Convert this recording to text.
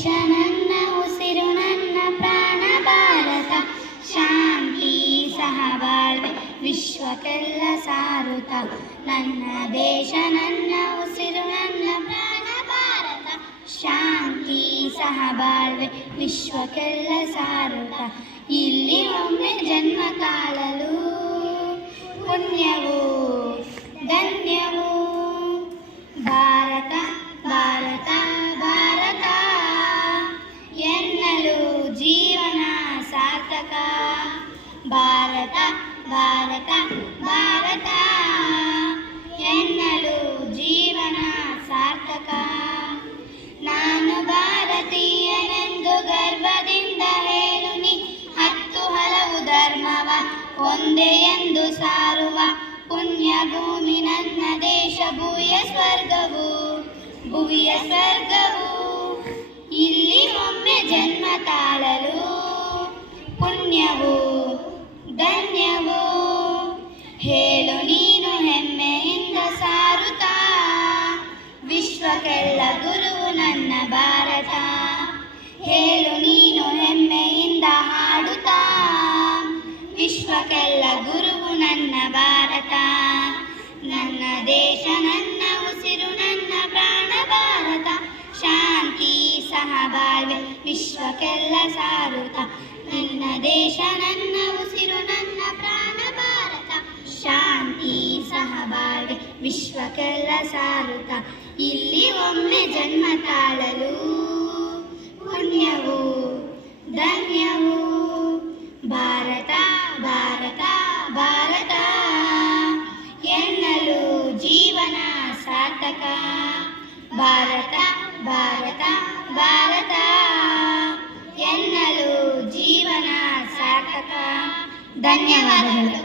ದೇಶ ನನ್ನ ಉಸಿರು ನನ್ನ ಪ್ರಾಣ ಭಾರತ ಶಾಂತಿ ಸಹಬಾಳ್ವೆ ವಿಶ್ವಕ್ಕೆಲ್ಲ ಸಾರುತ್ತ ನನ್ನ ದೇಶ ನನ್ನ ಉಸಿರು ನನ್ನ ಪ್ರಾಣ ಭಾರತ ಶಾಂತಿ ಸಹಬಾಳ್ವೆ ವಿಶ್ವಕ್ಕೆಲ್ಲ ಸಾರುತ್ತ ಇಲ್ಲಿ ಒಮ್ಮೆ ಜನ್ಮ ತಾಳಲು ಪುಣ್ಯವೋ ಧನ್ಯವೋ ಭಾರತ ಭಾರತ ಭಾರತ ಎನ್ನಲು ಜೀವನ ಸಾರ್ಥಕ ಭಾರತ ಭಾರತ ಭಾರತ ಎನ್ನಲು ಜೀವನ ಸಾರ್ಥಕ ನಾನು ಭಾರತೀಯನೆಂದು ಗರ್ವದಿಂದ ಹೇಳು ನೀ ಹತ್ತು ಹಲವು ಧರ್ಮವ ಒಂದೇ ಎಂದು ಸಾರುವ ಪುಣ್ಯ ಭೂಮಿ ನನ್ನ ದೇಶ ಭೂಯ ಸ್ವರ್ಗವು ಭುವಿಯ ಸ್ವರ್ಗವು ಇಲ್ಲಿ ಒಮ್ಮೆ ಜನ್ಮ ತಾಳಲು ಪುಣ್ಯವೋ ಧನ್ಯವೋ ಹೇಳು ನೀನು ಹೆಮ್ಮೆಯಿಂದ ಸಾರುತ್ತಾ ವಿಶ್ವಕ್ಕೆಲ್ಲ ಗುರುವು ನನ್ನ ಭಾರತ ಹೇಳು ನೀನು ಹೆಮ್ಮೆಯಿಂದ ಹಾಡುತ್ತಾ ವಿಶ್ವಕ್ಕೆಲ್ಲ ಗುರುವು ನನ್ನ ಭಾರತ ನನ್ನ ದೇಶ ನನ್ನ ಉಸಿರು ನನ್ನ ಪ್ರಾಣ ಭಾರತ ಶಾಂತಿ ಸಹಬಾಳ್ವೆ ವಿಶ್ವಕ್ಕೆಲ್ಲ ಸಾರುತ್ತ ನನ್ನ ದೇಶ ನನ್ನ ಉಸಿರು ನನ್ನ ಪ್ರಾಣ ಭಾರತ ಶಾಂತಿ ಸಹಬಾಳ್ವೆ ವಿಶ್ವಕ್ಕೆಲ್ಲ ಸಾರುತ್ತ ಇಲ್ಲಿ ಒಮ್ಮೆ ಜನ್ಮ ತಾಳಲು ಪುಣ್ಯವೋ ಧನ್ಯವೋ ಭಾರತ ಭಾರತ ಭಾರತ ಎನ್ನಲು ಜೀವನ ಸಾರ್ಥಕ ಭಾರತ ಭಾರತ ಭಾರತ ಎನ್ನಲು ಜೀವನ ಸಾರ್ಥಕ ಧನ್ಯವಾದಗಳು.